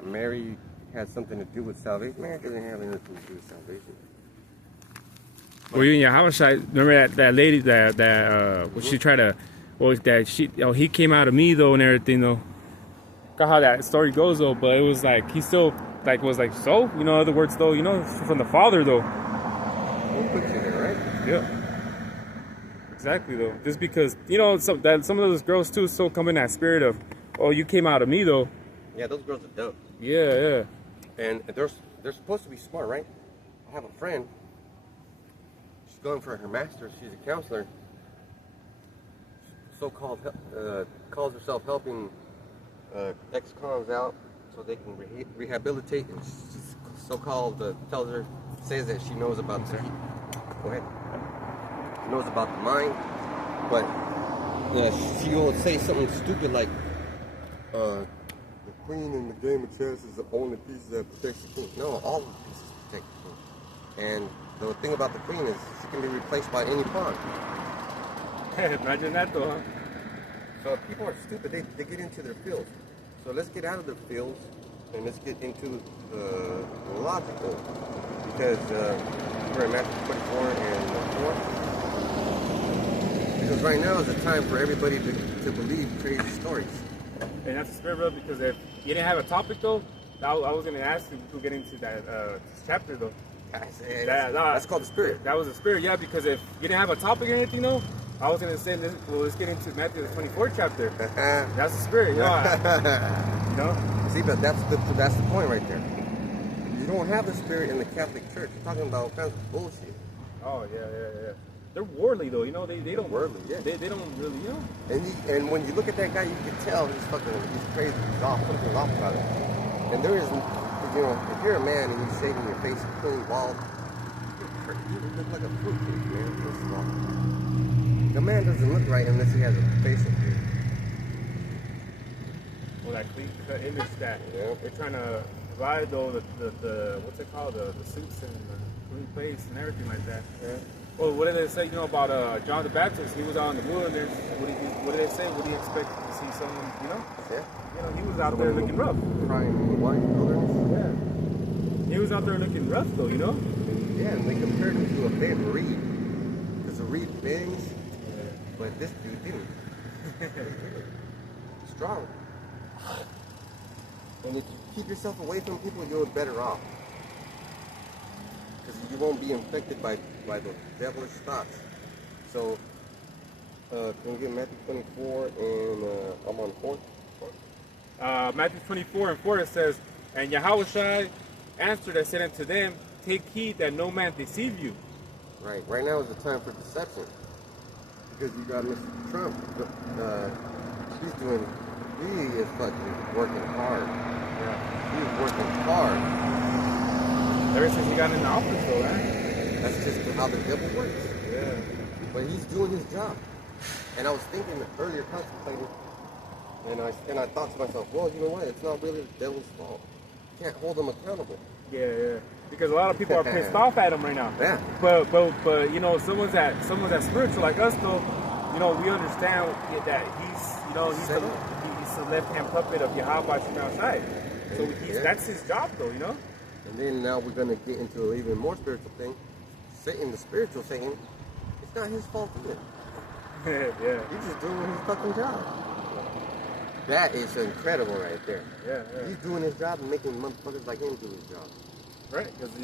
Mary has something to do with salvation. Mary doesn't have anything to do with salvation. Well, you know, how was I? Remember that lady that she tried to, well, that she, he came out of me though and everything though. Got how that story goes though, but it was like he still like was like so, you know, other words though, you know, from the Father though. We'll put you there, right? Yeah. Exactly though, just because you know some of those girls too still come in that spirit of, oh, you came out of me though. Yeah, those girls are dumb. Yeah. And they're supposed to be smart, right? I have a friend. She's going for her master's. She's a counselor. So-called calls herself helping ex-cons out so they can rehabilitate. And she's so-called says that she knows about the go ahead. She knows about the mind, but she will say something stupid like, the queen in the game of chess is the only piece that protects the king. No, all of the pieces protect the king. And the thing about the queen is she can be replaced by any pawn. Imagine that though, huh? So if people are stupid, they get into their fields. So let's get out of their fields and let's get into the logical. Because we're in Matthew 24 and 4. Because right now is the time for everybody to believe crazy stories. And that's the spirit, bro, because if you didn't have a topic, though, I was going to ask you to get into that chapter, though. That's called the spirit. That was the spirit, yeah, because if you didn't have a topic or anything, though, I was going to say, let's get into Matthew 24 chapter. That's the spirit, you know. You know? See, but that's the point right there. You don't have the spirit in the Catholic Church. You're talking about all kinds of bullshit. Oh, yeah. They're worldly though, you know. They don't worldly. Yeah. They don't really, you know. And when you look at that guy, you can tell he's crazy. He's off. Something's off about it. And there is, you know, if you're a man and you're shaving your face clean, bald, you look like a fruitcake, man. First of all, the man doesn't look right unless he has a facial beard. Well, that clean cut image that they're trying to provide though, the what's it called, the suits and the clean face and everything like that. Yeah. Well, what did they say, you know, about John the Baptist? He was out in the wilderness. What did they say? What do you expect to see someone, you know? Yeah. You know, he was out there looking rough. Crying in the wilderness? Yeah. He was out there looking rough, though, you know? Yeah, and they compared him to a big reed. Because a reed bends, but this dude didn't. Strong. And if you keep yourself away from people, you're better off. Because you won't be infected by the devilish thoughts. So, can we get Matthew 24 and I'm on 4? Matthew 24 and 4 it says, and Yahushua answered and said unto them, take heed that no man deceive you. Right. Right now is the time for deception. Because you got Mr. Trump. He is fucking working hard. Yeah. He's working hard. Ever since he got in the office, though, right? That's just how the devil works. Yeah. But he's doing his job. And I was thinking earlier, contemplating, and I thought to myself, well, you know what? It's not really the devil's fault. You can't hold him accountable. Yeah. Because a lot of people are pissed off at him right now. Yeah. But you know, someone's that spiritual like us, though. You know, we understand that he's the left-hand puppet of Yahweh outside. So that's his job, though. You know. And then now we're going to get into an even more spiritual thing. Satan, the spiritual Satan, it's not his fault either. Yeah. He's just doing his fucking job. That is incredible right there. Yeah. He's doing his job and making motherfuckers like him do his job. Right, because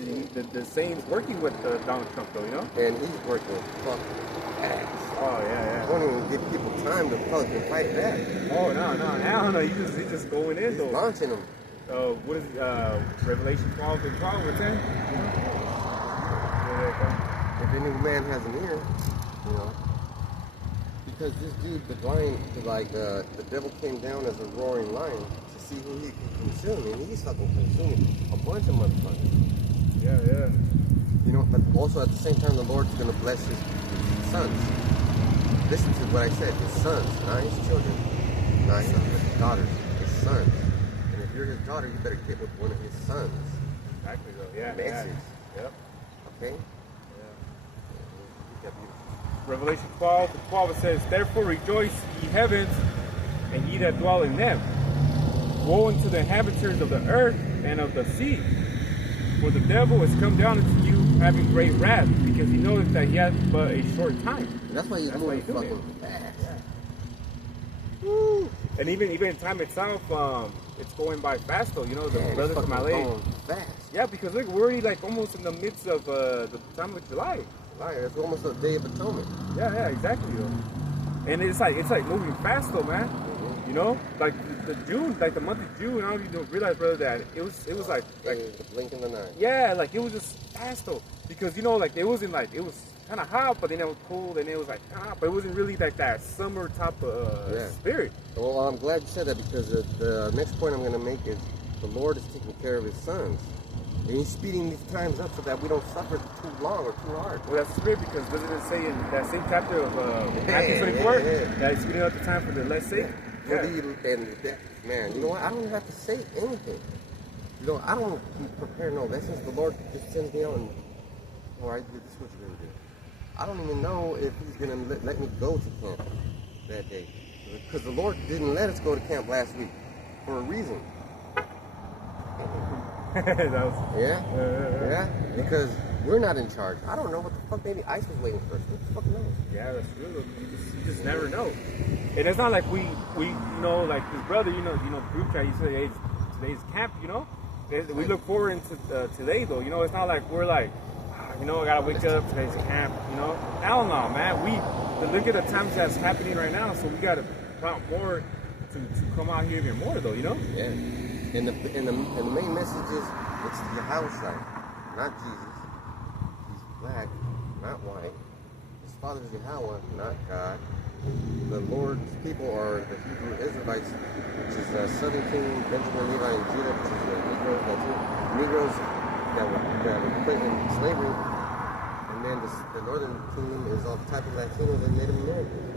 the Satan's working with Donald Trump, though, you know? And he's working fucking ass. Oh, yeah. Don't even give people time to fucking fight back. Oh, no. He's just going in, he's though. launching them. What is Revelation 12 and 12 or 10? If any man has an ear, you know. Because this dude, the devil came down as a roaring lion to see who he can consume, and he's fucking consuming a bunch of motherfuckers. Yeah. You know, but also at the same time, the Lord's gonna bless his sons. Listen to what I said, his sons, not his children, not his daughters, his sons. If you're his daughter, you better get with one of his sons. Exactly, though. Yeah. Message. Yep. Okay? Yeah. Revelation 12 and 12 it says, therefore rejoice, ye heavens, and ye that dwell in them. woe unto the inhabitants of the earth and of the sea. For the devil has come down into you having great wrath, because he knows that he has but a short time. And that's why he's moving fucking fast. Yeah. Woo. And even time itself, it's going by fast though. You know, the brother from LA. Going fast. Yeah, because look, we're already like almost in the midst of the time of July. Right, it's almost a Day of Atonement. Yeah, exactly though. And it's like moving fast though, man. You know, like the June, like the month of June. I don't even realize, brother, that it was like the blink in the night. Yeah, like it was just fast though, because you know, like it was kind of hot, but then it was cold, and it was like but it wasn't really like that summer type of spirit. Well, I'm glad you said that, because the next point I'm going to make is the Lord is taking care of His sons. And He's speeding these times up so that we don't suffer too long or too hard. Well, that's weird, because doesn't it say in that same chapter of Matthew 24 that He's speeding up the time for the elect sake? Yeah. And that, man, you know what? I don't have to say anything. You know, I don't prepare no lessons. The Lord just sends me out and, all right, this is what you're going to do. I don't even know if He's going to let me go to camp that day. Because the Lord didn't let us go to camp last week for a reason. Yeah, because we're not in charge. I don't know what the fuck. Maybe ICE was waiting for us. Who the fuck knows? Yeah, that's true. You just never know. And it's not like we you know, like his brother, you know, the group chat. He said, "Hey, today's camp." You know, we look forward into today though. You know, it's not like we're like, you know, I gotta wake up. Today's camp. You know, hell no, man. We look at the times that's happening right now, so we gotta prompt more to come out here even more though. You know? Yeah. And the main message is it's Yahweh, not Jesus. He's black, not white. His father's Yahweh, not God. The Lord's people are the Hebrew Israelites, which is Southern Kingdom, Benjamin, Levi, and Judah, which is the Negroes. That's it. Negroes that were put in slavery. And then the Northern Kingdom is all the type of Latinos and Native Americans.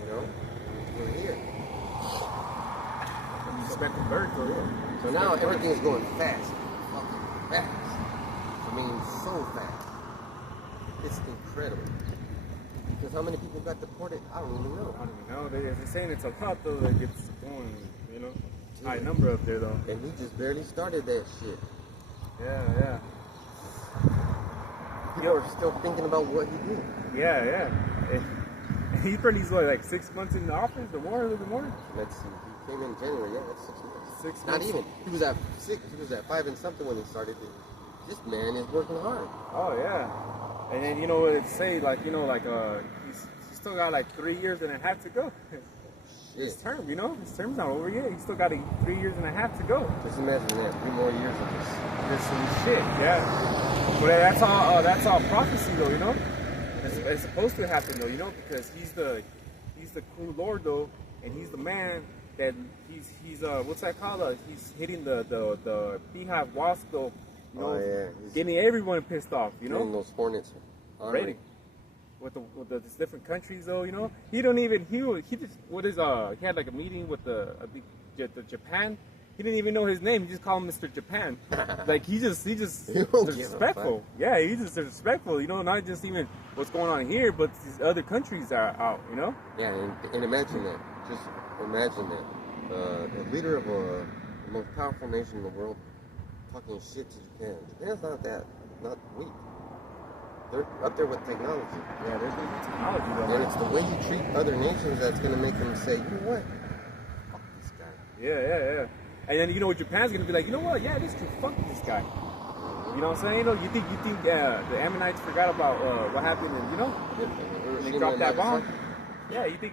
You know, we're here. So now everything is going fast. Fucking fast. I mean, so fast. It's incredible. Because how many people got deported? I don't even know. They're saying it's a lot though that gets going, you know. High number up there though. And he just barely started that shit. Yeah. People are still thinking about what he did. Yeah. He's pretty like 6 months in the office or more, a little bit more. Let's see. He came in January. Yeah, that's 6 months. 6 months. Not even. He was at 6. He was at 5 and something when he started. This man is working hard. Oh yeah. And then you know what it say, like, you know, like he's still got like 3 years and a half to go. His term, you know, his term's not over yet. He's still got 3 years and a half to go. Just imagine that, 3 more years of this. There's some shit, yeah. But that's all prophecy though, you know. It's supposed to happen though, you know, because he's the cool Lord though, and he's the man that he's what's that called? He's hitting the beehive wasp though. You know, getting everyone pissed off, you know. Getting those hornets already. With the different countries though, you know. He had like a meeting with the Japan. He didn't even know his name. He just called him Mr. Japan. Like he just disrespectful. Yeah, he's just disrespectful. You know, not just even what's going on here, but these other countries are out. You know. Yeah, and imagine that. Just imagine that. The leader of the most powerful nation in the world talking shit to Japan. Japan's not weak. They're up there with technology. Yeah, there's gonna be technology though. And it's the way you treat other nations that's gonna make them say, you know what? Fuck this guy. Yeah. And then you know what Japan's gonna be like, you know what? Yeah, it is true. Fuck this guy. You know what I'm saying? You know, you think the Ammonites forgot about what happened, and you know, when they dropped that bomb. Yeah, you think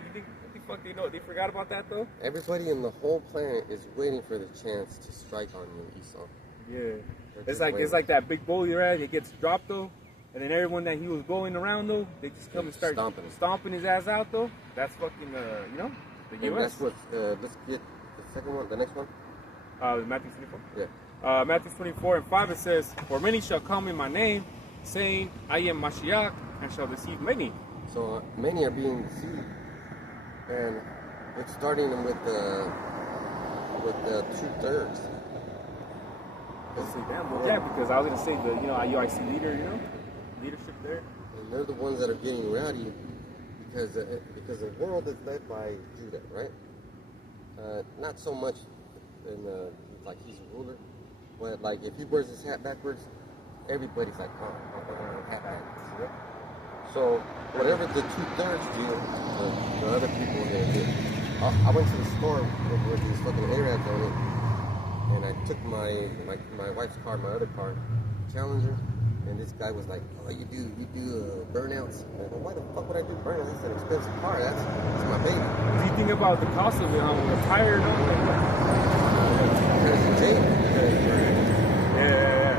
fuck they forgot about that though? Everybody in the whole planet is waiting for the chance to strike on you, Esau. Yeah. It's like that big bully rat. It gets dropped though, and then everyone that he was bullying around though, they just come and start stomping his ass out though. That's fucking you know, the U.S. That's what. Let's get the second one. The next one. Matthew 24. Yeah. Matthew 24:5 it says, "For many shall come in my name, saying, I am Mashiach, and shall deceive many." So many are being deceived, and it's starting with the 2/3. Yeah, because I was gonna say the IUIC leader, you know, leadership there. And they're the ones that are getting rowdy because the world is led by Judah, right? Not so much the and like he's a ruler. But like if he wears his hat backwards, everybody's like, oh, hat backwards. You know? So whatever the 2/3 deal, the other people are gonna do. I went to the store with these fucking Arabs on it, and I took my wife's car, my other car, Challenger, and this guy was like, oh, you do burnouts? And I go, why the fuck would I do burnouts? That's an expensive car. That's my baby. Do you think about the cost of it on the tire? Because it's Jake. Yeah.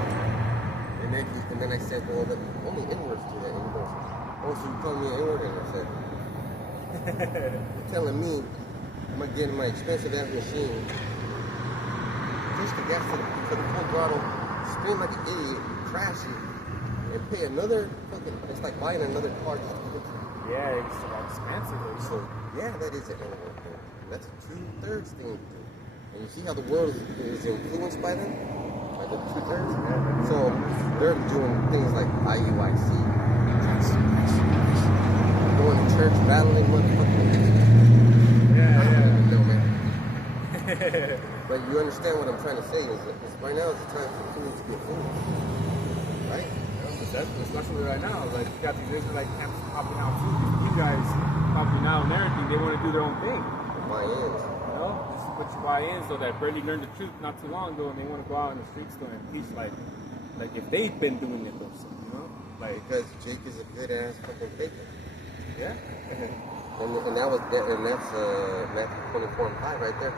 And then I said, well, only N-words do that. And he goes, oh, so you calling me an N-word? And I said, you're telling me I'm gonna get in my expensive ass machine, push the gas to the full throttle, scream like an idiot, crash it, and pay another fucking, it's like buying another car just to fix it. Yeah, it's expensive. So, yeah, that is an N-word thing. That's a 2/3 thing to do. And you see how the world is influenced by them? By the 2/3? So, they're doing things like IUIC, going to church, battling motherfucking. Yeah. No, man. But you understand what I'm trying to say is that right now is the time for fools to get fools. Right? Especially right now, like you got these Israelite camps popping out too. You guys popping out and everything, they want to do their own thing. Buy-ins. You know, just to put you buy in so that barely learned the truth not too long ago, and they want to go out in the streets and teach like if they've been doing it themselves, you know, like because Jake is a good ass fucking faker. Yeah. And that's Matthew 24:5 right there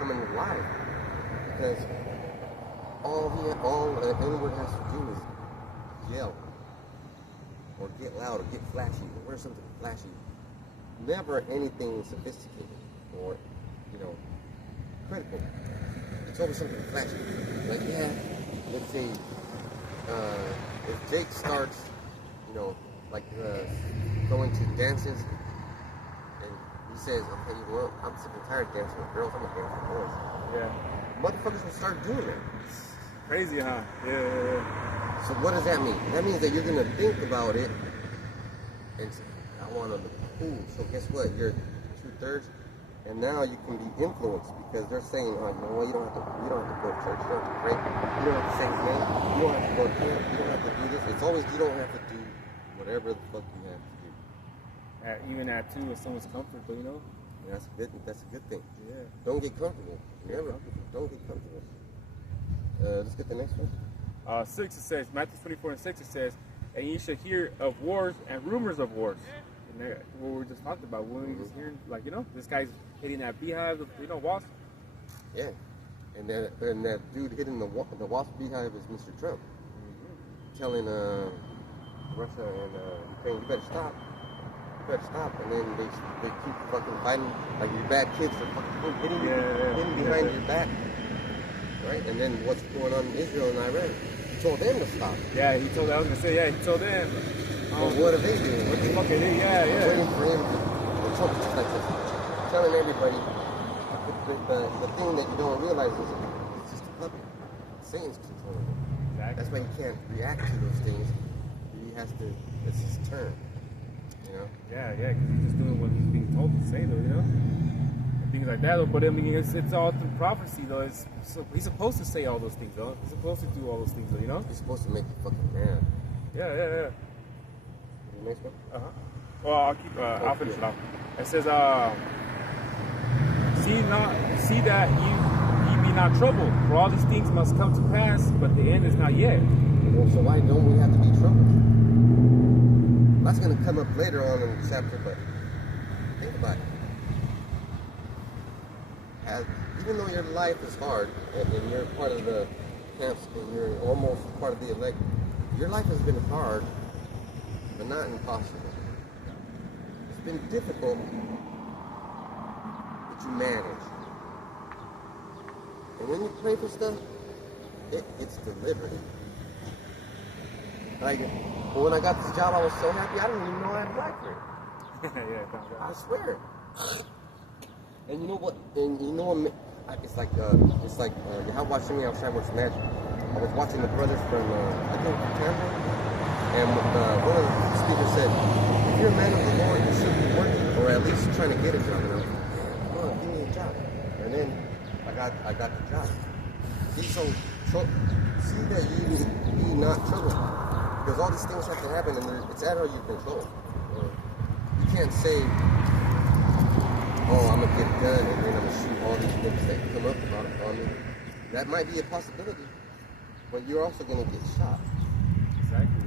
coming live. Because all N-word has to do is yell or get loud or get flashy or wear something flashy. Never anything sophisticated or, critical. It's always something flashy. Like, yeah, let's say if Jake starts, going to dances and he says, okay, well, I'm sick and tired of dancing with girls, I'm gonna dance with boys. Yeah. Motherfuckers will start doing that. Crazy, huh? Yeah. So what does that mean? That means that you're gonna think about it and say, I wanna look cool. So guess what? You're 2/3, and now you can be influenced because they're saying, oh, you know what? You don't have to go to church. You don't have to pray. You don't have to say his name. You don't have to go to camp. You don't have to do this. It's always you don't have to do whatever the fuck you have to do. Even at too, if someone's comfortable, you know. And that's a good thing. Yeah. Don't get comfortable. Never. Don't get comfortable. Let's get the next one. 6 it says, Matthew 24:6 it says, and you should hear of wars and rumors of wars. And that, what we just talked about, when we just hearing, this guy's hitting that beehive, wasp. Yeah, and that dude hitting the wasp beehive is Mr. Trump, telling Russia and Ukraine, you better stop, and then they keep fucking fighting like your bad kids are fucking hitting behind your back, right? And then what's going on in Israel and Iran? He told them to stop. Yeah, he told them Well, what are they doing? What the fuck are they? Yeah. Waiting for him to talk just like this, telling everybody the thing that you don't realize is it's just a puppet. Satan's controlling him. Exactly. That's why he can't react to those things. He has to. It's his turn. Yeah, because he's just doing what he's being told to say, though, and things like that. Though. But I mean, it's all through prophecy, though. He's supposed to say all those things, though. He's supposed to do all those things, though, He's supposed to make you fucking mad. Yeah. The next one. Well, I'll finish it off. It says, see that ye be not troubled, for all these things must come to pass, but the end is not yet. Well, so why don't we have to be troubled? That's going to come up later on in the chapter, but think about it. Even though your life is hard, and you're part of the camps, and you're almost part of the elect, your life has been hard, but not impossible. It's been difficult, but you manage. And when you pray for stuff, it gets delivered. Like, when I got this job, I was so happy, I didn't even know I had applied for it. I swear. And you know what? It's like you have watching me outside works magic. I was watching the brothers from, I think, Tampa, and one of the speakers said, if you're a man of the Lord, you should be working, or at least trying to get a job. And I was like, come on, give me a job. And then, like, I I got the job. See, see that you be not trouble, because all these things have to happen, and it's out of your control. You can't say, "Oh, I'm gonna get it done, and then I'm gonna shoot all these things that come up on me." That might be a possibility, but you're also gonna get shot. Exactly.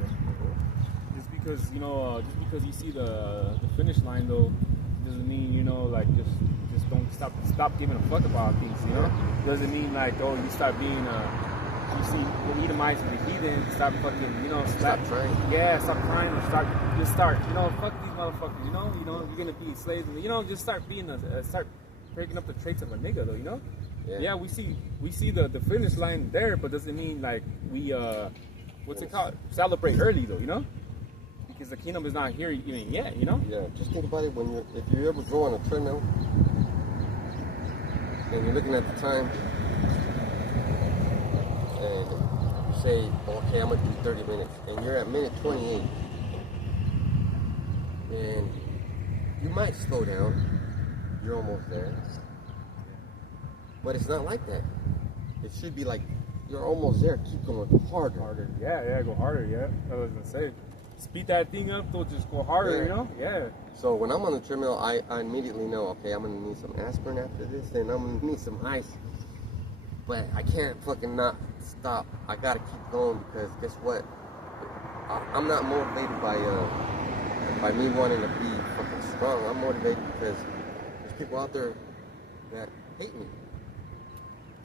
Just because just because you see the finish line though, doesn't mean like just don't stop giving a fuck about things. Doesn't mean like you start being you see the Edomites and the heathen, stop fucking Stop trying. Yeah, stop trying or start fuck these motherfuckers. You're gonna be slaves and just start being start picking up the traits of a nigga though. Yeah, we see the finish line there, but doesn't mean like we what's it called? Celebrate early though, because the kingdom is not here even yet, Yeah, just think about it if you ever go on a treadmill and you're looking at the time and you say, okay, I'm gonna do 30 minutes, and you're at minute 28, and you might slow down. You're almost there. But it's not like that. It should be like, you're almost there, keep going harder. Yeah, go harder, yeah. I was gonna say, speed that thing up, though, just go harder, Yeah. So when I'm on the treadmill, I immediately know, okay, I'm gonna need some aspirin after this, and I'm gonna need some ice. But I can't fucking not stop. I gotta keep going, because guess what? I'm not motivated by me wanting to be fucking strong. I'm motivated because there's people out there that hate me.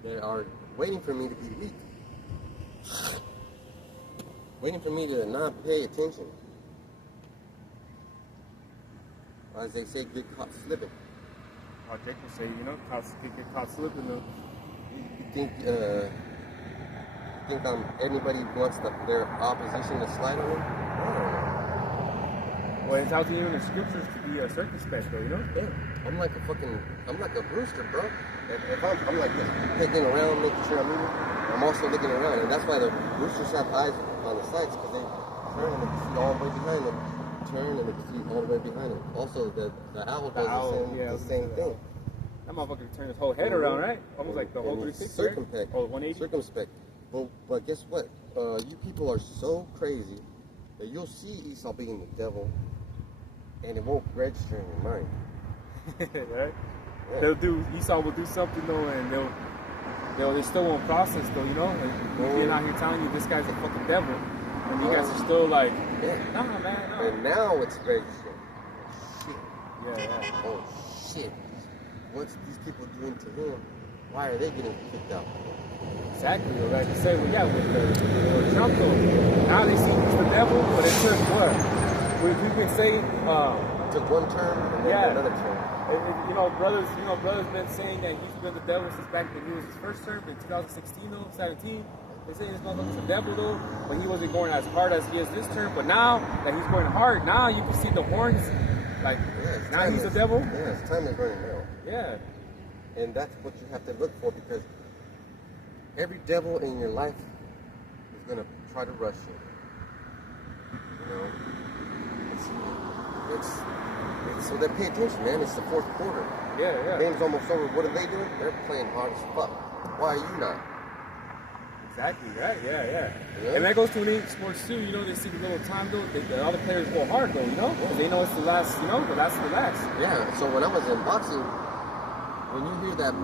That are waiting for me to be weak. Waiting for me to not pay attention. As they say, get caught slipping. Jake will say, get caught slipping though. You think anybody wants their opposition to slide on them? I don't know. Well, it's out here in the scriptures to be circumspect though, Yeah. I'm like a rooster, bro. If I'm like this, picking around, making sure I'm moving, I'm also looking around, and that's why the roosters have eyes on the sides, because they turn and they can see all the way behind them. Turn and they can see all the way behind them. Also, the owl does the same thing. That motherfucker turned his whole head around, right? Almost like the whole 360. Circumspect. Oh, 180. Circumspect. But guess what? You people are so crazy that you'll see Esau being the devil, and it won't register in your mind. Right? Yeah. Esau will do something though, and they still won't process though, And being out here telling you this guy's a fucking devil, and you guys are still like, nah, man, no. And now it's registering. Shit. Yeah. Oh shit. What's these people doing to him? Why are they getting kicked out? Exactly. Like you say, with Trump though, now they see he's the devil, but it took what? We can say took one term and then another term. Brothers been saying that he's been the devil since back when he was his first term in 2016 though, 17. They say this motherfucker's the devil though, but he wasn't going as hard as he is this term. But now that he's going hard, now you can see the horns. Like now he's the devil. Yeah, his time is running now. Yeah. And that's what you have to look for, because every devil in your life is gonna try to rush you. It's so they pay attention, man. It's the fourth quarter. Yeah. Game's almost over. What are they doing? They're playing hard as fuck. Why are you not? Exactly, right? Yeah. And that goes to elite sports too. They see the little time though. All the players go hard though, because they know it's the last. The last of the last. Yeah. So when I was in boxing, when you hear that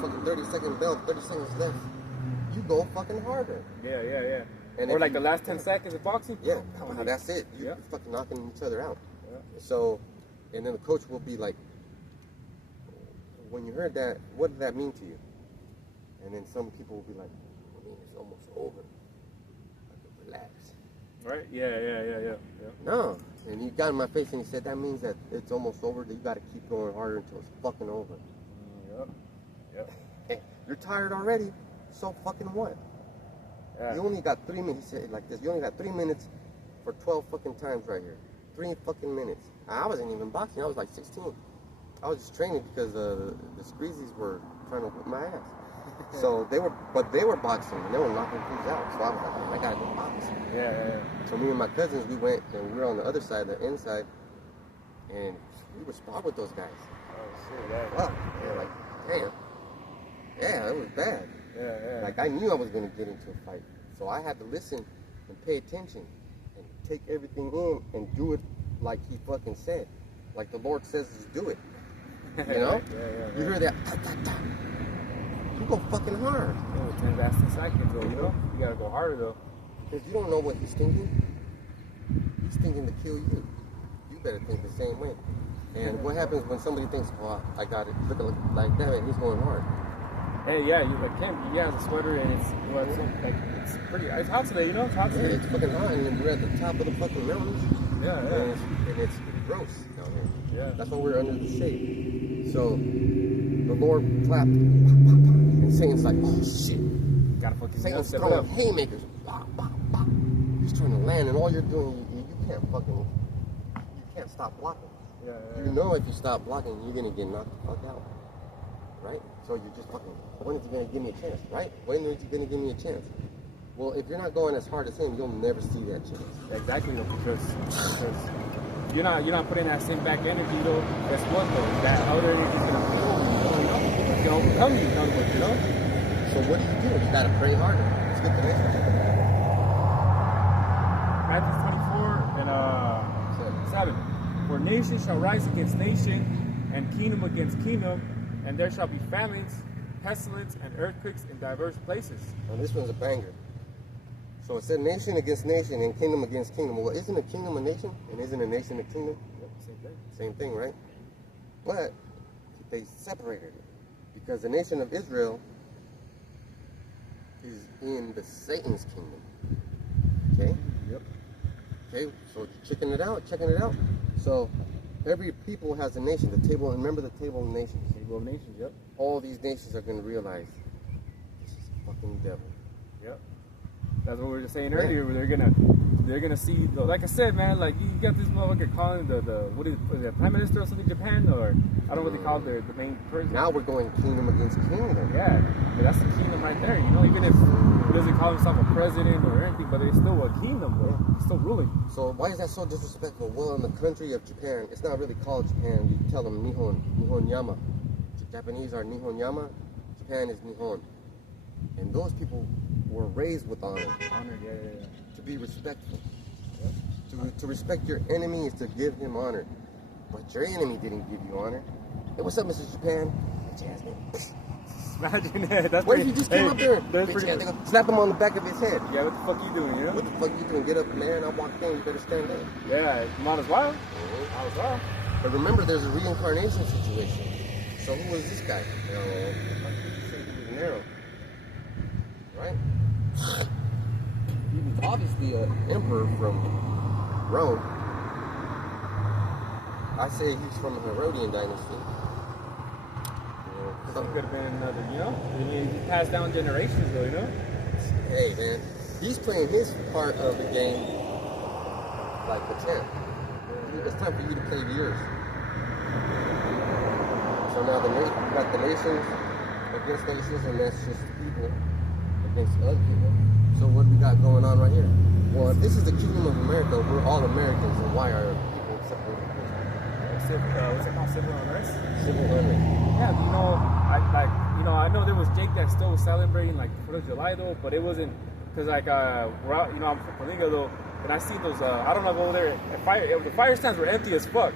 fucking 30-second bell, 30 seconds left, you go fucking harder. Yeah. And or like the last 10 seconds of boxing. Yeah. That's it. You're fucking knocking each other out. Yeah. So, and then the coach will be like, when you heard that, what did that mean to you? And then some people will be like, it's almost over. Relax. Right? Yeah. No. And he got in my face and he said, that means that it's almost over, that you got to keep going harder until it's fucking over. Yep. Hey, you're tired already, so fucking what? Yeah. You only got 3 minutes. He said it like this, you only got 3 minutes for 12 fucking times right here. 3 fucking minutes. I wasn't even boxing, I was like 16. I was just training because the Squeezies were trying to whip my ass. So they were boxing and they were knocking dudes out. So I was like, man, I gotta go box. Yeah. So me and my cousins, we went and we were on the other side, the inside, and we would spar with those guys. Oh shit, yeah. Wow. Yeah, like, damn. Yeah, it was bad. Yeah. Like, I knew I was going to get into a fight. So I had to listen and pay attention and take everything in and do it like he fucking said. Like the Lord says, just do it. You know? You hear that? Ta, ta, ta. You go fucking hard. Yeah, 10 lasting seconds, though, you know? You gotta go harder, though. Because you don't know what he's thinking. He's thinking to kill you. You better think the same way. And what happens when somebody thinks, oh, I got it, look like that, and he's going hard? Hey, yeah, you like Kim, he has a sweater, and it's it's hot today, you know? It's hot today. Yeah, it's fucking hot, and we're at the top of the fucking mountains. Yeah. And it's gross down here. Yeah. That's why we're under the shade. So the Lord clapped, and Satan's like, oh shit. Gotta fucking Satan's step it throwing up. haymakers. He's trying to land, and all you're doing, you can't stop blocking. Yeah. You know if you stop blocking, you're gonna get knocked the fuck out. Right? So you're just fucking, when is he gonna give me a chance? Right? When is he gonna give me a chance? Well, if you're not going as hard as him, you'll never see that chance. Exactly, though, because you're not putting that same back energy, though. Guess what, though? That other energy's gonna fuel you, you know? It's gonna overcome you, in other words, you know? So what do? You gotta pray harder. Let's get the next one. Matthew 24 and 7. For nation shall rise against nation, and kingdom against kingdom, and there shall be famines, pestilence, and earthquakes in diverse places. Now this one's a banger. So it said nation against nation and kingdom against kingdom. Well, isn't a kingdom a nation? And isn't a nation a kingdom? Yep, same thing. Same thing, right? But they separated it. Because the nation of Israel is in the Satan's kingdom. Okay? Yep. Okay, so checking it out. So every people has a nation. The table, remember the table of nations. Table of nations, yep. All these nations are going to realize this is a fucking devil. Yep. That's what we were just saying earlier. They're gonna see, like I said, man. Like you got this motherfucker calling the what is it, Prime Minister or something, Japan, or I don't know what they call the main person. Now we're going kingdom against kingdom. Yeah, but that's the kingdom right there. You know, even if he doesn't call himself a president or anything, but it's still a kingdom, bro. He's still ruling. So why is that so disrespectful? Well, in the country of Japan, it's not really called Japan. You tell them Nihonyama. Japanese are Nihonyama. Japan is Nihon. And those people were raised with honor. Honor, yeah. To be respectful. To respect your enemy is to give him honor. But your enemy didn't give you honor. Hey, what's up, Mr. Japan? Bitch ass man. Imagine that. That's what if you just came up there? That's Bitch pretty. ass nigga, slap him on the back of his head. Yeah, what the fuck you doing? You know? What the fuck you doing? Get up, man. I walked in. You better stand up. Yeah, might as well. Might as well. But remember, there's a reincarnation situation. So who was this guy? Nero. Right? He was obviously an emperor from Rome. I say he's from the Herodian dynasty. Some could have been another, you know? He passed down generations, though, you know? Hey, man. He's playing his part of the game like the champ. It's time for you to play yours. So now you got the nations against nations, and that's just people against other people. So what do we got going on right here? Well, if this is the kingdom of America, we're all Americans, and why are people separated? What's it called? Civil unrest? Civil unrest. Yeah, I know there was Jake that still was celebrating like 4th of July though, but it wasn't because we're out, I'm from Colinga though, and I see those I don't know over there the fire stands were empty as fuck.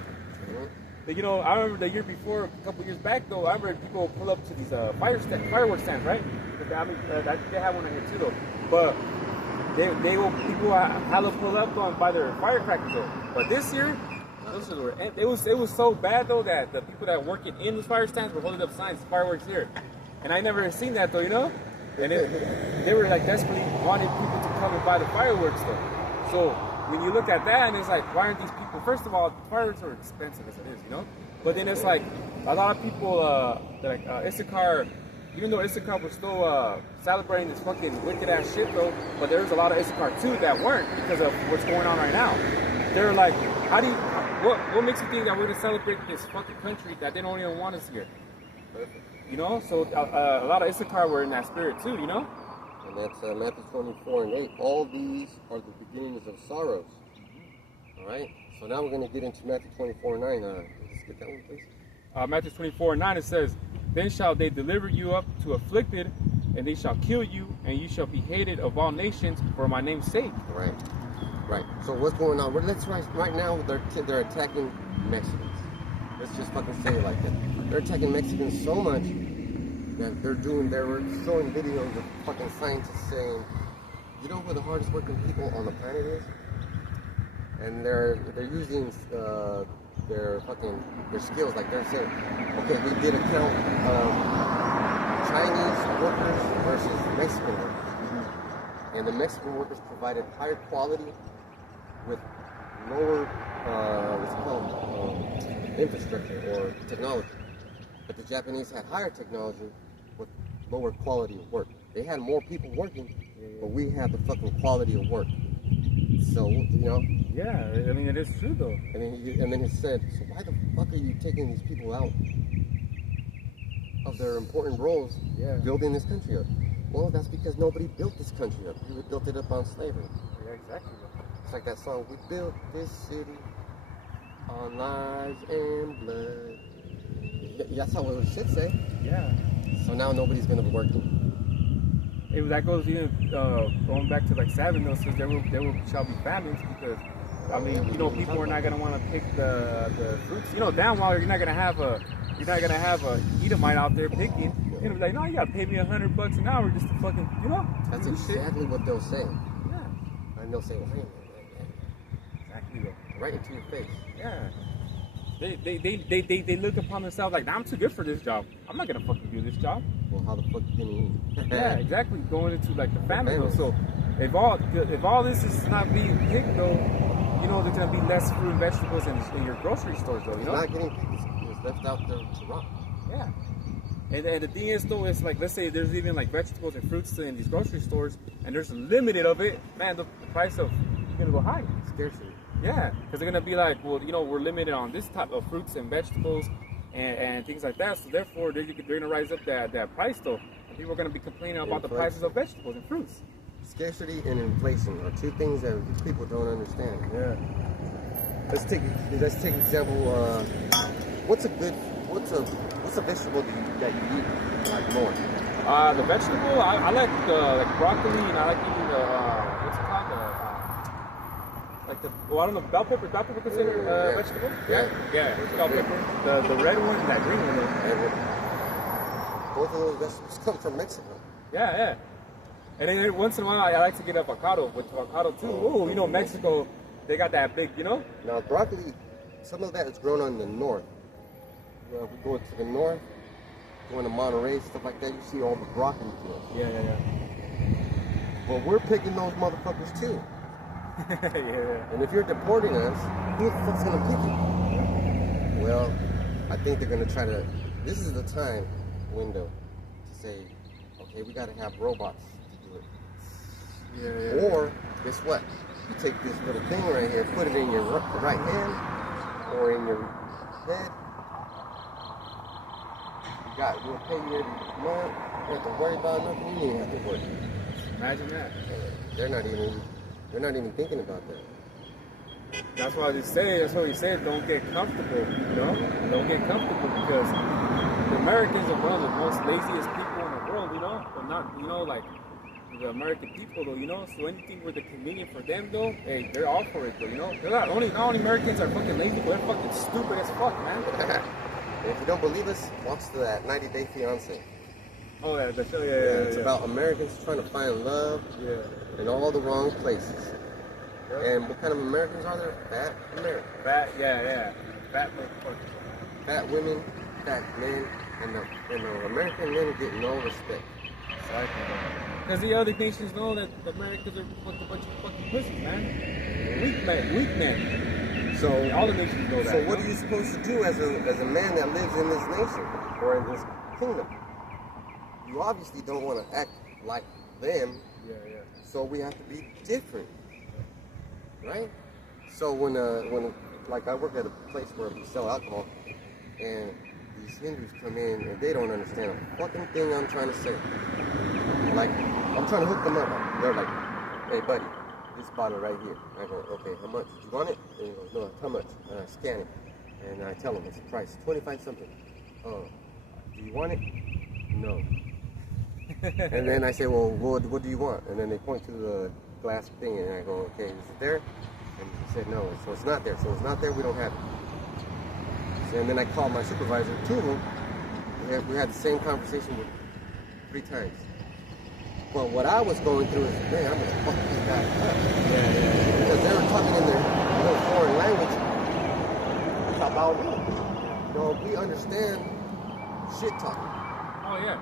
But, I remember the year before, a couple years back though, I remember people pull up to these fireworks stands, right? I think they have one in here too though, but people hella pull up and buy their firecrackers though. But this year, it was so bad though that the people that work in those fire stands were holding up signs, fireworks here, and I never seen that though, and they were like desperately wanting people to come and buy the fireworks though. So when you look at that, and it's like, why aren't these people? First of all, fireworks are expensive as it is, But then it's like a lot of people, like Issachar, even though Issachar was still celebrating this fucking wicked ass shit though, but there's a lot of Issachar too that weren't because of what's going on right now. They're like, what makes you think that we're gonna celebrate this fucking country that they don't even want us here? So a lot of Issachar were in that spirit too, And that's Matthew 24:8. All these are the beginnings of sorrows. All right. So now we're going to get into Matthew 24:9. Let's get that one, please. Matthew 24:9, it says, Then shall they deliver you up to afflicted, and they shall kill you, and you shall be hated of all nations for my name's sake. Right. Right. So what's going on? Right now they're attacking Mexicans. Let's just fucking say it like that. They're attacking Mexicans so much that they were showing videos of fucking scientists saying, you know who the hardest working people on the planet is? And they're using their skills. Like they're saying, okay, we did a count of Chinese workers versus Mexican workers. And the Mexican workers provided higher quality with lower, infrastructure or technology. But the Japanese had higher technology with lower quality of work. They had more people working, but we had the fucking quality of work. So, Yeah, I mean, it is true though. And then he said, so why the fuck are you taking these people out of their important roles, building this country up? Well, that's because nobody built this country up. We built it up on slavery. Yeah, exactly. It's like that song, we built this city on lives and blood. That's how it should say. Yeah. So now nobody's going to be working. That goes even going back to like Avenal, says there shall be famines because I mean people are not gonna want to pick the fruits. Damn well you're not gonna have a Edomite out there picking. You're gonna be like, no, you gotta pay me $100 an hour just to fucking That's exactly what they'll say. Yeah. And they'll say, well, hey, exactly though. right into your face. Yeah. They look upon themselves like, I'm too good for this job. I'm not gonna fucking do this job. Well, how the fuck can you eat? Yeah, exactly. Going into like the famine though. So if all this is not being picked though, there's gonna be less fruit and vegetables in your grocery stores though. It's not getting picked. It's left out there to rot. Yeah. And the thing is though, it's like, let's say there's even like vegetables and fruits in these grocery stores, and there's limited of it. Man, the price of it's gonna go high. Scarcity. Yeah, because they're gonna be like, well, we're limited on this type of fruits and vegetables and things like that. So therefore, they're gonna rise up that price though. And people are gonna be complaining about the prices of vegetables and fruits. Scarcity and inflation are two things that people don't understand. Yeah. Let's take example. What's a vegetable that you eat like more? The vegetable I like broccoli, and I like eating what's it called? I don't know, bell pepper. Bell pepper considered vegetable? Yeah. Bell pepper. The red one and that green one though. Both of those vegetables come from Mexico. Yeah. And then once in a while, I like to get avocado with avocado too. Oh, Mexico, they got that big, Now broccoli, some of that is grown on the north. We go to the north, going to Monterey, stuff like that. You see all the broccoli fields. Yeah. But we're picking those motherfuckers too. Yeah. And if you're deporting us, who the fuck's gonna pick it? Well, I think they're gonna try to. This is the time window to say, okay, we gotta have robots to do it. Yeah. Or guess what? You take this little thing right here, put it in your right hand or in your head. You'll pay you every month. You don't have to worry about nothing. You don't even have to work. Imagine that. They're not even thinking about that. That's why that's what he said, don't get comfortable, Don't get comfortable because the Americans are one of the most laziest people in the world, But not, like the American people though, So anything with the convenient for them though, hey, they're all for it though, They're not only Americans are fucking lazy, but they're fucking stupid as fuck, man. And if you don't believe us, watch that 90 Day Fiancé. Oh, yeah, the show, It's about Americans trying to find love in all the wrong places. And what kind of Americans are there? Fat Americans. Fat motherfuckers. Fat women, fat men, and the American men get no respect. Exactly. Because the other nations know that the Americans are a bunch of fucking pussies, man. Weak men. So all the nations know that. So what are you supposed to do as a man that lives in this nation or in this kingdom? You obviously don't want to act like them. Yeah. So we have to be different, right? So when like I work at a place where we sell alcohol, and these Hindus come in and they don't understand a fucking thing I'm trying to say. Like I'm trying to hook them up. They're like, hey buddy, this bottle right here. I go, okay, how much? Do you want it? And he goes, no, how much? And I scan it. And I tell him it's a price, 25 something. Oh, do Do you want it? No. And then I say, well, what do you want? And then they point to the glass thing, and I go, okay, is it there? And he said, no. So it's not there. So it's not there, we don't have it. So, and then I called my supervisor, two of them. We had the same conversation with 3 times. But what I was going through is, man, I'm gonna fuck these guys up. Because they were talking in their little foreign language about me. You know, we understand shit talking. Oh yeah.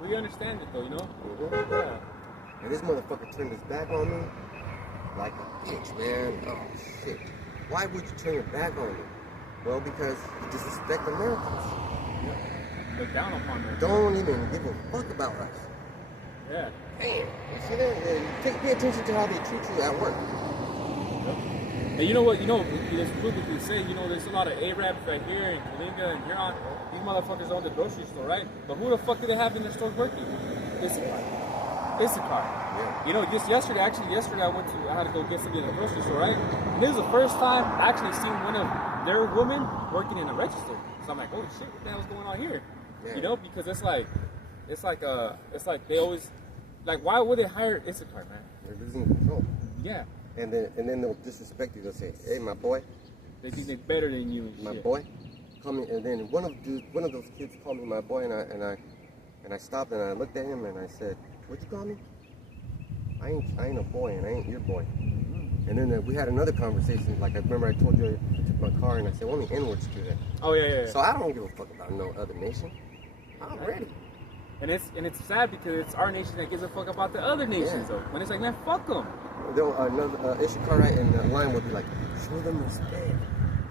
We understand it though, you know? Mm-hmm. Yeah. And this motherfucker turned his back on me like a bitch, man. Oh shit. Why would you turn your back on me? Well, because you disrespect Americans. Yeah. Look down upon them. Don't even give a fuck about us. Yeah. Damn. You see that? And pay attention to how they treat you at work. Yep. And you know what? You know, it's publicly say, you know, there's a lot of Arabs right here in Kalinga and Huron. These motherfuckers own the grocery store, right? But who the fuck do they have in their stores working? Issachar. Yeah. You know, just yesterday I had to go get something in the grocery store, right? And this is the first time I actually seen one of their women working in a register. So I'm like, holy shit, what the hell's going on here? Yeah. You know, because it's like they always, like, why would they hire Issachar, man? They're losing control. Yeah. And then they'll disrespect you. They'll say, hey, my boy. They think they're better than you and my shit. boy. Call me. And then one of those kids called me my boy, and I stopped and I looked at him and I said, what'd you call me? I ain't a boy and I ain't your boy. Mm-hmm. And then we had another conversation. Like I remember I told you I took my car and I said, only N-words do that. Oh yeah. So I don't give a fuck about no other nation. I'm ready. And it's sad because it's our nation that gives a fuck about the other nations though. When it's like, man, fuck them. Another Issachar in the line would be like, show them respect. And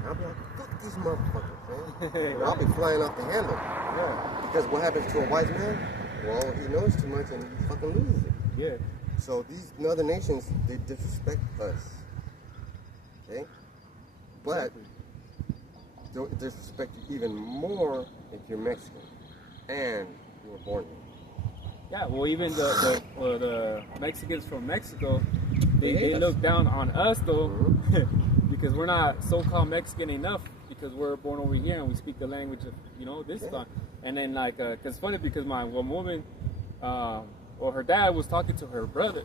I'll be like, fuck these motherfuckers, man. I'll be flying off the handle. Yeah. Because what happens to a wise man? Well, he knows too much and he fucking loses it. Yeah. So these other nations, they disrespect us. Okay? But they'll disrespect you even more if you're Mexican and you were born here. Yeah, well, even the Mexicans from Mexico, they look down on us though, because we're not so-called Mexican enough because we're born over here and we speak the language of, you know, this stuff. And then like, cause it's funny because my one woman, her dad was talking to his brother,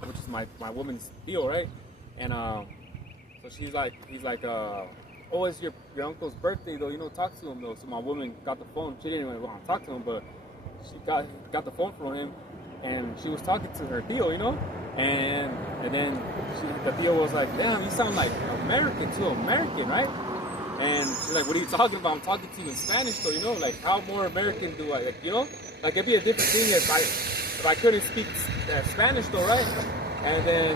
which is my woman's deal, right? And so he's like, oh, it's your uncle's birthday though, you know, talk to him though. So my woman got the phone. She didn't even want to talk to him, but she got the phone from him, and she was talking to her Theo, you know, and then the Theo was like, damn, you sound like American to American, right? And she's like, what are you talking about? I'm talking to you in Spanish though, you know, like how more American do I, like, you know, like it'd be a different thing if I couldn't speak Spanish though, right? And then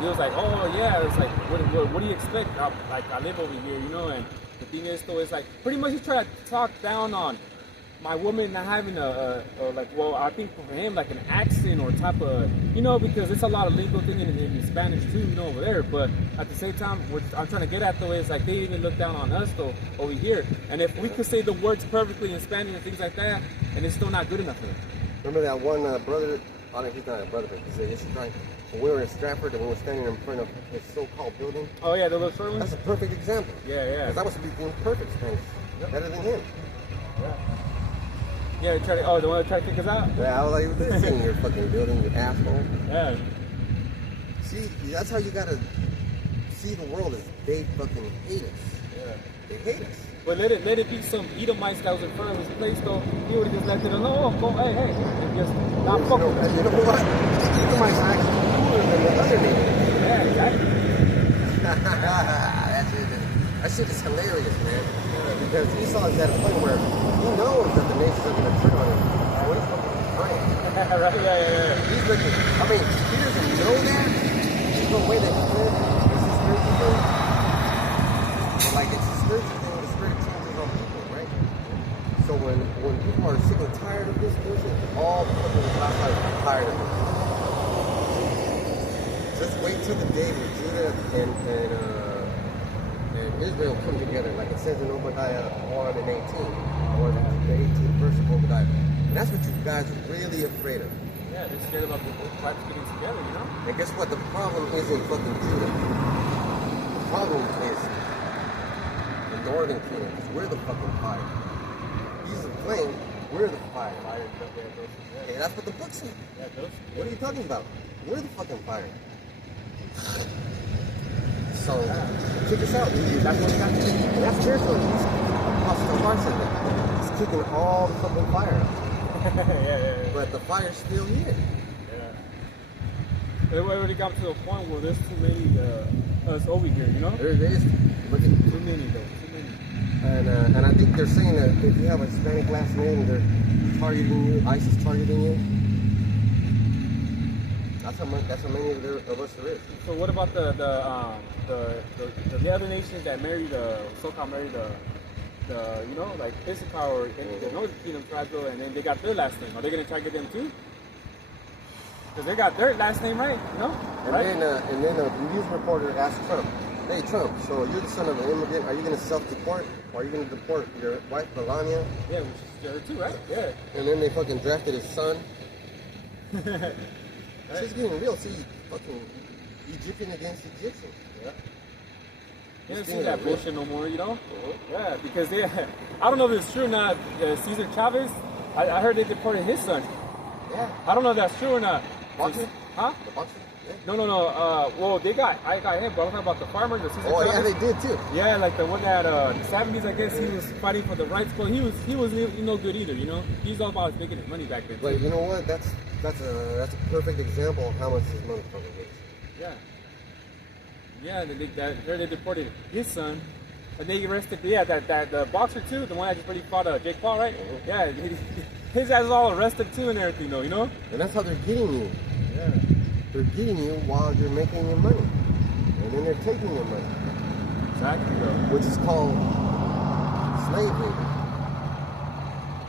he was like, oh yeah, it's like, what do you expect? I live over here, you know, and the thing is though, it's like pretty much he tried to talk down on my woman not having I think for him like an accent or type of, you know, because it's a lot of legal thing in Spanish too, you know, over there. But at the same time, what I'm trying to get at though is like they even look down on us though over here. And if we could say the words perfectly in Spanish and things like that, and it's still not good enough for them. Remember that one brother? I don't know, he's not a brother, but he's an Issachar. When we were in Stratford and we were standing in front of his so-called building. Oh yeah, the little short one. That's a perfect example. Yeah. Because I was speaking perfect Spanish, better than him. Yeah. Yeah, the one that tried to kick us out? Yeah, I was like, this ain't your fucking building, you asshole. Yeah. See, that's how you gotta see the world as they fucking hate us. Yeah. They hate us. But let it be some Edomites that was in front of his place though. He would have just left it alone. Go, hey, and just not fuck with You know what? Edomites are actually cooler than the other nations. Yeah, exactly. That shit is hilarious, man. Because Esau is at a point where he knows that the nations are going to turn on him. So he's fucking praying. Right, yeah. He's looking. I mean, he doesn't know that. There's no way that he could. It's a spiritual thing. But like, it's a spiritual thing. The spirit changes on people, right? So when people are sick and tired of this bullshit, all the fucking Israelites are tired of it. Just wait till the day when Judah and Israel come together, like it says in Obadiah 1 and 18, or the 18th verse of Obadiah. And that's what you guys are really afraid of. Yeah, they're scared about the tribes getting together, you know? And guess what? The problem isn't fucking Judah. The problem is the northern kingdom, because we're the fucking fire. he's the flame, we're the fire. Okay, that's what the book said. What are you talking about? We're the fucking fire. So, check this out. That's what's happening. And that's spiritual. Apostle Mark said that. He's kicking all the fucking fire out. Yeah. But the fire's still here. It already got to a point where there's too many us over here, you know? There is. Look at too many though. And I think they're saying that if you have a Hispanic last name, they're targeting you. ISIS targeting you. That's how many of us there is. So what about the other nations that marry the so-called marry the you know, like Issachar or the Northern Kingdom tribes, and then they got their last name? Are they gonna target them too? Because they got their last name right, you know? And then a news reporter asked Trump, "Hey Trump, so you're the son of an immigrant. Are you gonna self-deport? Or are you gonna deport your wife Melania?" Yeah, which is her too, right? Yeah. And then they fucking drafted his son. She's getting real. See, fucking Egyptian against Egyptian. Yeah. You don't see that bullshit no more, you know? Yeah, because I don't know if it's true or not. Cesar Chavez, I heard they deported his son. Yeah. I don't know if that's true or not. Boxer? Huh? The boxer? Yeah. No. Well, I got him, but I'm talking about the farmer, the Cesar Chavez. Yeah, they did too. Yeah, like the one that the 70s, I guess he was fighting for the rights, but he was no good either, you know. He's all about making his money back then. But you know what? That's a perfect example of how much his motherfucker is. Yeah. Yeah, they deported his son, and they arrested that the boxer too, the one that just really fought Jake Paul, right? Mm-hmm. Yeah, his ass is all arrested too and everything, though, you know. And that's how they're getting you. Yeah. They're getting you while you're making your money, and then they're taking your money. Exactly, bro. Which is called slavery.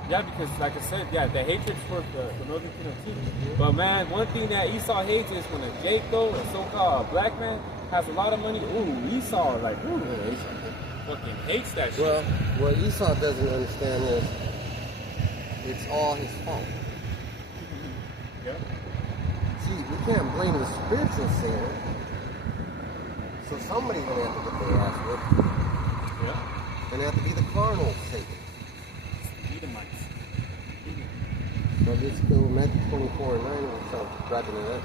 Yeah, because like I said, the hatred's for the Northern Kingdom too. Mm-hmm. But man, one thing that Esau hates is when a Jacob, a so-called black man, has a lot of money. Ooh, Esau, like, ooh, yeah, Esau fucking hates that shit. Well, what Esau doesn't understand is it's all his fault. Yeah. See, we can't blame the spiritual Satan. So somebody's gonna have to get their ass whipped. Yeah. Gonna have to be the carnal Satan. Edomites. So let's go Matthew 24:9 and start wrapping it up.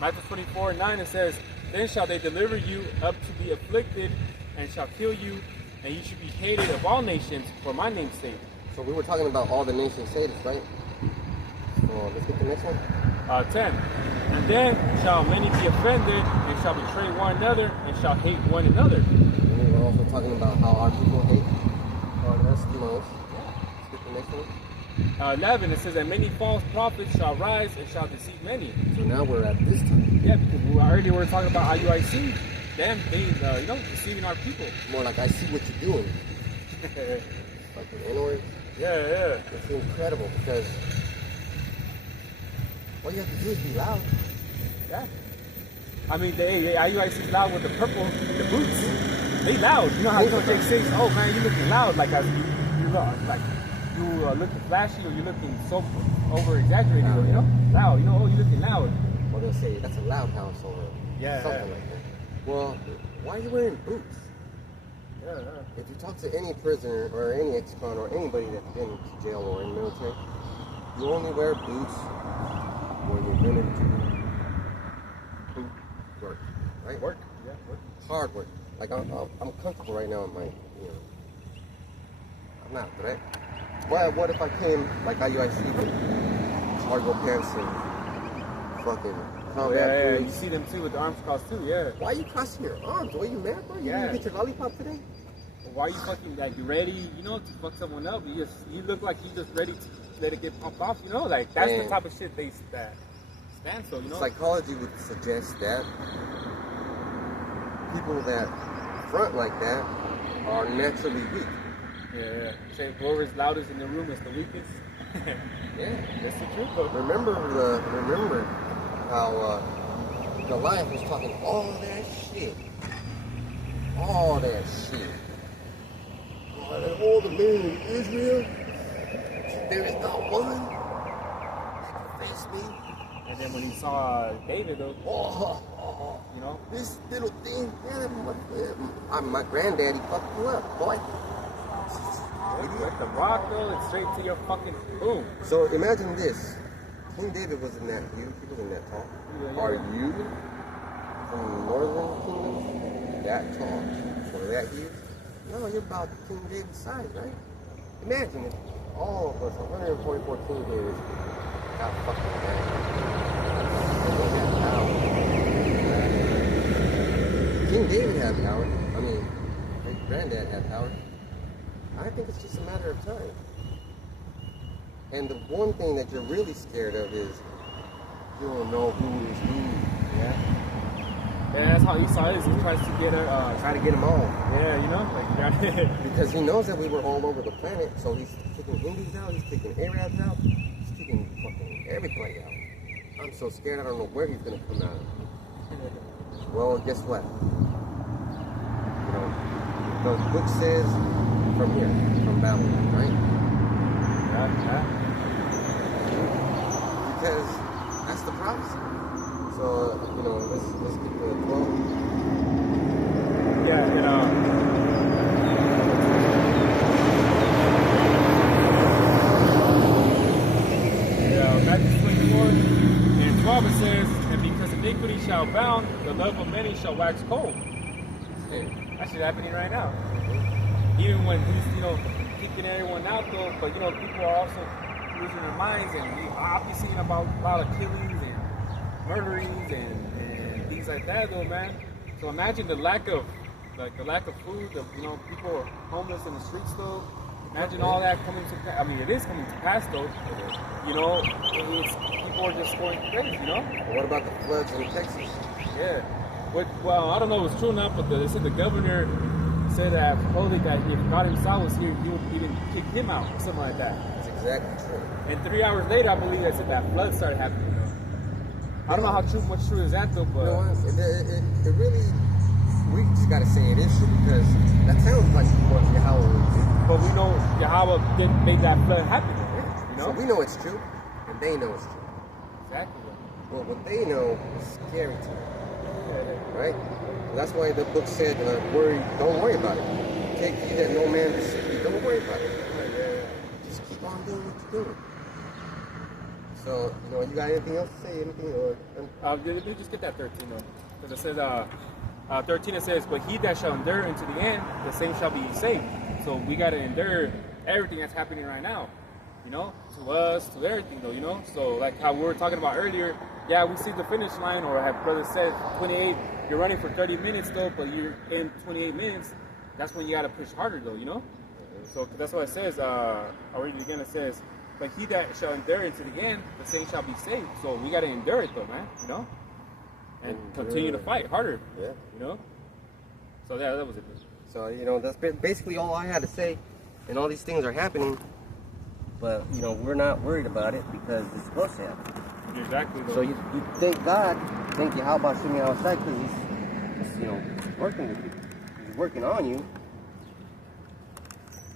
Matthew 24:9, it says, "Then shall they deliver you up to be afflicted, and shall kill you, and you should be hated of all nations for my name's sake." So we were talking about all the nations Satans, right? So let's get the next one. 10. "And then shall many be offended, and shall betray one another, and shall hate one another." And we were also talking about how our people hate on us the most. Let's get the next one. 11, it says, "And many false prophets shall rise, and shall deceive many." So now we're at this time. Yeah, because earlier we were talking about IUIC, them being, deceiving our people. More like, I see what you're doing. Fucking N-words. Yeah. It's incredible because all you have to do is be loud. Yeah. I mean, IUIC is loud with the purple, the boots. They loud. You know how Jake says, "Oh man, you're looking loud," like as you looking flashy, or you're looking so over exaggerated, Loud, you know? Loud. You know, oh, you're looking loud. Or they'll say that's a loud house or something like that. Well, why are you wearing boots? Yeah. If you talk to any prisoner or any ex-con or anybody that's been to jail or in the military, you only wear boots when you're going to boot work, right? Work. Yeah, work. Hard work. Like I'm comfortable right now in my, I'm not a threat. What if I came like IUIC with cargo pants and fucking combat Yeah. boots? You see them too with the arms crossed too, yeah. Why are you crossing your arms? Why are you mad, bro? You didn't get your lollipop today? Why are you fucking like you ready, to fuck someone up? You look like you just ready to let it get popped off, Like that's the type of shit that stand for, Psychology would suggest that people that front like that are naturally weak. Yeah. Say whoever's loudest in the room is the weakest. Yeah, that's the truth, though. Remember how Goliath was talking all that shit. All that shit. All the men in Israel, there is not one that can face me. And then when he saw David, though, this little thing, my granddaddy fucked you up, boy. Like the rock though, it's straight to your fucking boom. So imagine this. King David wasn't that huge. He wasn't that tall. Are you from the northern kingdom that tall or that huge? No, you're about King David's size, right? Imagine if all of us, 144 King Davids, got fucking mad. And they had power. King David had power. I mean, his granddad had power. I think it's just a matter of time. And the one thing that you're really scared of is you don't know who is who. Yeah. Yeah, that's how Esau is. He tries to get her. Try to get them all. Yeah, you know, like Because he knows that we were all over the planet, so he's kicking Hindus out, he's kicking Arabs out, he's kicking fucking everybody out. I'm so scared, I don't know where he's gonna come out of. Well, guess what? You know, the book says from here, from Babylon, right? yeah. Because that's the prophecy. So, you know, let's get the 12. Yeah, you know. Matthew 24 and 12 it says, and because iniquity shall abound, the love of many shall wax cold. That's just happening right now. Even when he's, you know, kicking everyone out though, but you know, people are also losing their minds, and I'll be seeing about a lot of killings and murderings and things like that though, man. So imagine the lack of food, you know, people are homeless in the streets though. Imagine all that coming to pass. I mean, it is coming to pass though. You know, people are just going crazy, you know? What about the floods in Texas? Yeah. Well, I don't know if it's true or not, but they said the governor said that supposedly that if God himself was here, he would even kick him out or something like that. That's exactly true. And 3 hours later, I believe they said that flood started happening. I don't know how much true is that though, but... No, it really... We just gotta say it is true because that sounds like what Yahweh. But we know Yahweh didn't make that flood happen, you know? So we know it's true, and they know it's true. Exactly. Well, what they know is scary to them, right? And that's why the book said, don't worry about it. Take heed that no man deceive you. Don't worry about it. Just keep on doing what you're doing. So, you know, you got anything else to say? Anything? Let me just get that 13 though. Because it says, 13 it says, but he that shall endure unto the end, the same shall be saved. So we got to endure everything that's happening right now, you know, to us, to everything though, you know. So like how we were talking about earlier, yeah, we see the finish line, or have brother said 28, you're running for 30 minutes though, but you're in 28 minutes, that's when you got to push harder though, you know. So that's what it says, I'll read it again, it says, but he that shall endure unto the end, the same shall be saved. So we got to endure it though, man, you know. And continue to fight harder. Yeah. You know? So yeah, that was it. So, you know, that's basically all I had to say. And all these things are happening. But, you know, we're not worried about it because it's supposed to happen. Exactly. So you thank God, thank you, how about shooting outside because he's, you know, working with you. He's working on you. You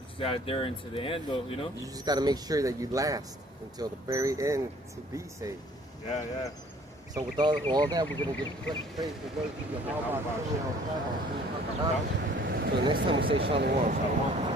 just got to dare into the end though, you know? You just got to make sure that you last until the very end to be saved. Yeah. So with all that, we're going to give praise to God. So the next time we say Shalom.